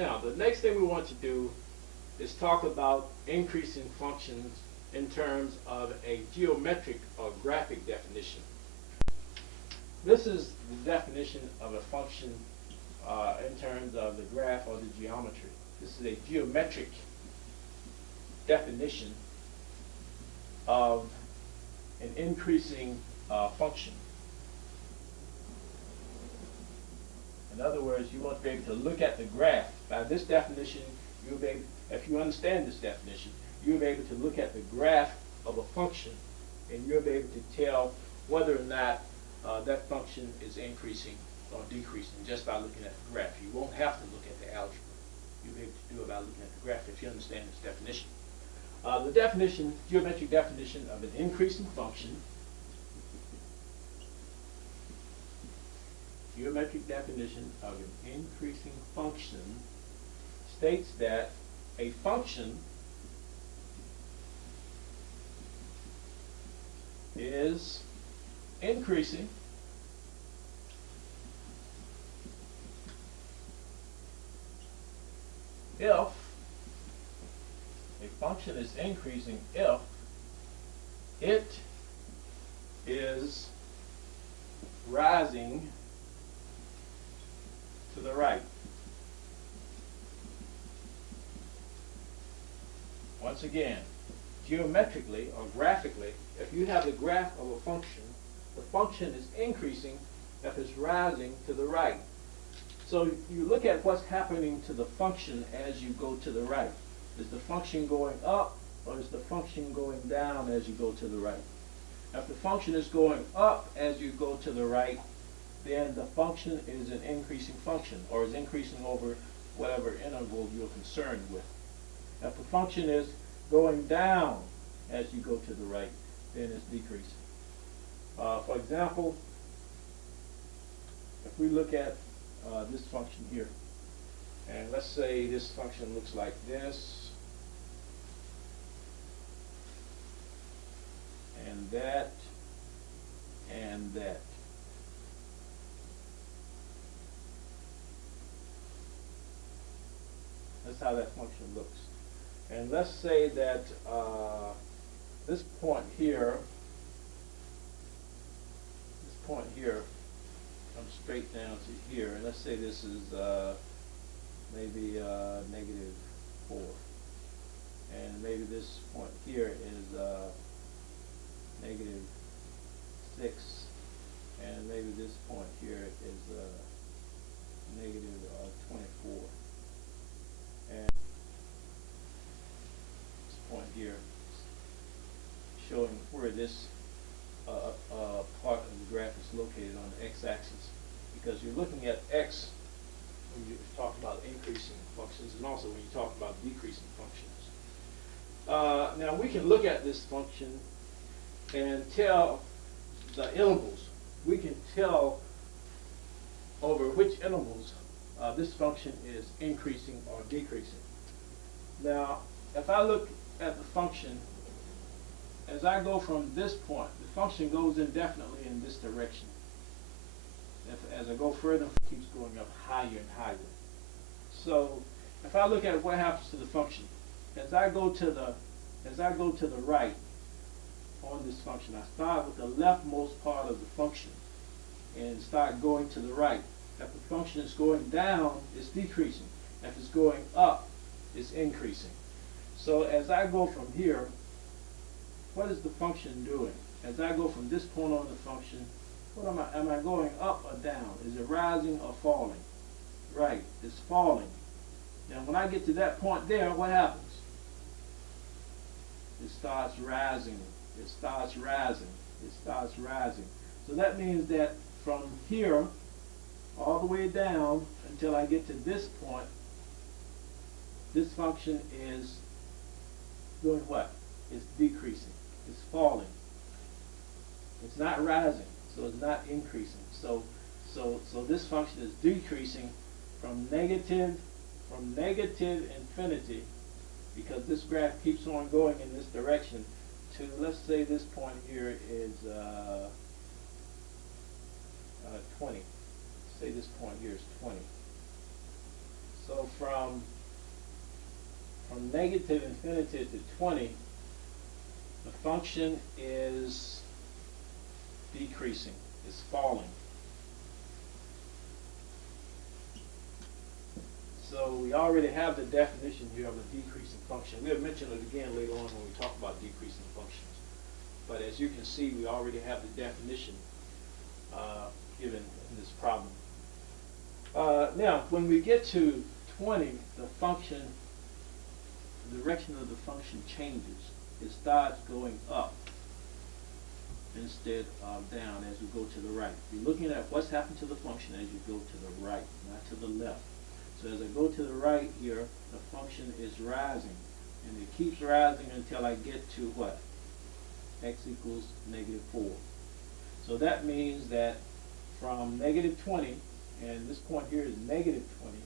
Now, the next thing we want to do is talk about increasing functions in terms of a geometric or graphic definition. This is the definition of a function in terms of the graph or the geometry. This is a geometric definition of an increasing function. In other words, you want to be able to look at the graph. By this definition, you'll be able, if you understand this definition, you'll be able to look at the graph of a function, and you'll be able to tell whether or not that function is increasing or decreasing just by looking at the graph. You won't have to look at the algebra. You'll be able to do it by looking at the graph if you understand this definition. The definition, geometric definition of an increasing function, geometric definition of an increasing function states that a function is increasing if a function is increasing if it is rising to the right. Once again, geometrically or graphically, if you have the graph of a function, the function is increasing if it's rising to the right. So you look at what's happening to the function as you go to the right. Is the function going up or is the function going down as you go to the right? If the function is going up as you go to the right, then the function is an increasing function, or is increasing over whatever interval you're concerned with. If the function is going down as you go to the right, then it's decreasing. For example, if we look at this function here, and let's say this function looks like this, and that, and that. That's how that function looks. And let's say that this point here comes straight down to here, and let's say this is maybe -4, and maybe this point here is -6, and maybe this point here is -24, and this point here showing where this part of the graph is located on the x-axis, because you're looking at x when you talk about increasing functions, and also when you talk about decreasing functions. Now we can look at this function and tell the intervals. We can tell over which intervals this function is increasing or decreasing. Now, if I look at the function, as I go from this point, the function goes indefinitely in this direction. As I go further, it keeps going up higher and higher. So, if I look at what happens to the function, as I go to the right on this function, I start with the leftmost part of the function and start going to the right. If the function is going down, it's decreasing. If it's going up, it's increasing. So as I go from here, what is the function doing? As I go from this point on the function, am I going up or down? Is it rising or falling? Right, it's falling. Now when I get to that point there, what happens? It starts rising. It starts rising. It starts rising. So that means that from here all the way down until I get to this point, this function is doing what? It's decreasing. It's falling. It's not rising, so it's not increasing. So this function is decreasing from negative infinity, because this graph keeps on going in this direction, to, let's say this point here is 20. Say this point here is 20. So from from negative infinity to 20, the function is decreasing, is falling. So we already have the definition here of a decreasing function. We'll mention it again later on when we talk about decreasing functions. But as you can see, we already have the definition given in this problem. Now, when we get to 20, the function, the direction of the function changes. It starts going up instead of down as we go to the right. You're looking at what's happened to the function as you go to the right, not to the left. So as I go to the right here, the function is rising, and it keeps rising until I get to what? X equals negative 4. So that means that from negative 20, and this point here is negative 20,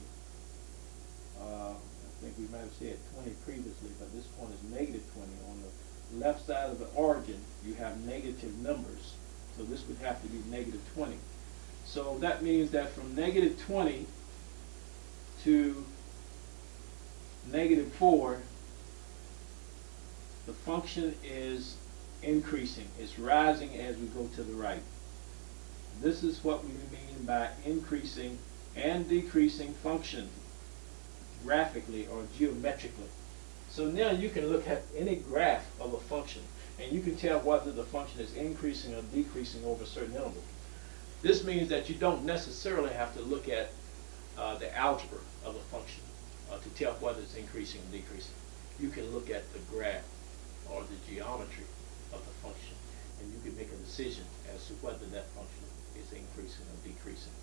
I think we might have said 20 previously, but this point is negative 20. On the left side of the origin, you have negative numbers, so this would have to be negative 20. So that means that from negative 20 to negative 4, the function is increasing. It's rising as we go to the right. This is what we mean by increasing and decreasing function graphically or geometrically. So now you can look at any graph of a function and you can tell whether the function is increasing or decreasing over a certain interval. This means that you don't necessarily have to look at the algebra of a function to tell whether it's increasing or decreasing. You can look at the graph or the geometry of the function, and you can make a decision as to whether that function is increasing or decreasing.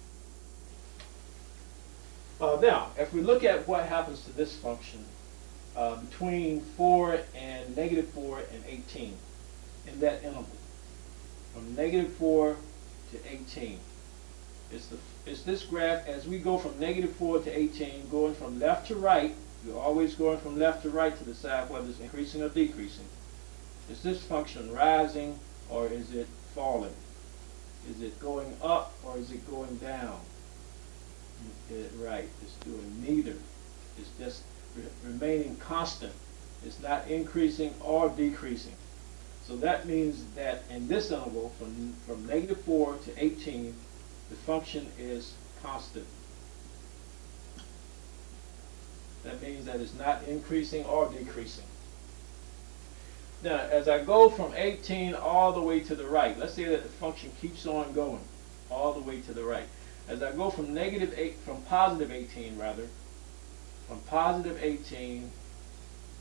Now, if we look at what happens to this function between 4 and negative 4 and 18, in that interval, from negative 4 to 18, it's this graph as we go from negative 4 to 18, going from left to right. You're always going from left to right to decide whether it's increasing or decreasing. Is this function rising or is it falling? Is it going up or is it going down? Right, it's doing neither. It's just remaining constant. It's not increasing or decreasing. So that means that in this interval, from negative 4 to 18, the function is constant. That means that it's not increasing or decreasing. Now, as I go from 18 all the way to the right, let's say that the function keeps on going all the way to the right. As I go from positive 18 rather, from positive 18,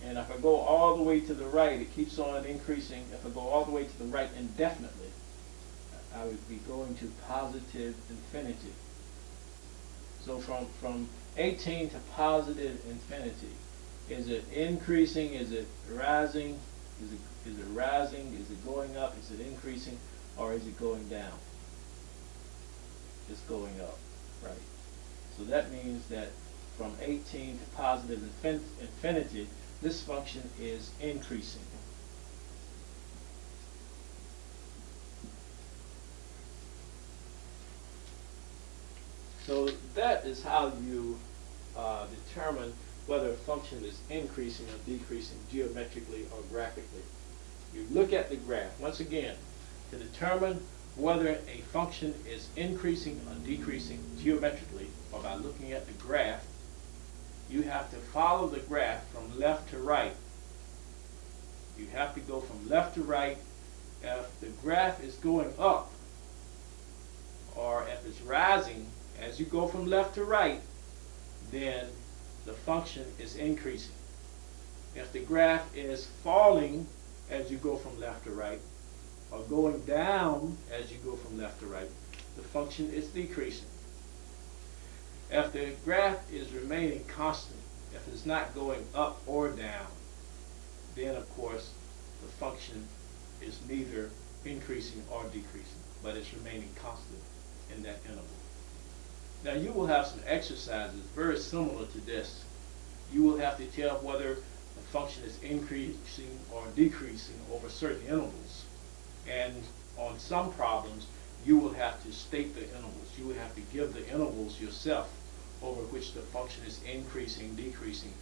and if I go all the way to the right, it keeps on increasing. If I go all the way to the right indefinitely, I would be going to positive infinity. So from 18 to positive infinity, is it increasing? Is it rising? Is it rising? Is it going up? Is it increasing? Or is it going down? It's going up, right? So that means that from 18 to positive infinity, this function is increasing. So that is how you determine whether a function is increasing or decreasing geometrically or graphically. You look at the graph. Once again, to determine whether a function is increasing or decreasing geometrically or by looking at the graph, you have to follow the graph from left to right. You have to go from left to right. If the graph is going up or if it's rising as you go from left to right, then the function is increasing. If the graph is falling as you go from left to right, or going down as you go from left to right, the function is decreasing. If the graph is remaining constant, if it's not going up or down, then of course the function is neither increasing or decreasing, but it's remaining constant in that interval. Now you will have some exercises very similar to this. You will have to tell whether the function is increasing or decreasing over certain intervals. And on some problems, you will have to state the intervals. You will have to give the intervals yourself over which the function is increasing, decreasing,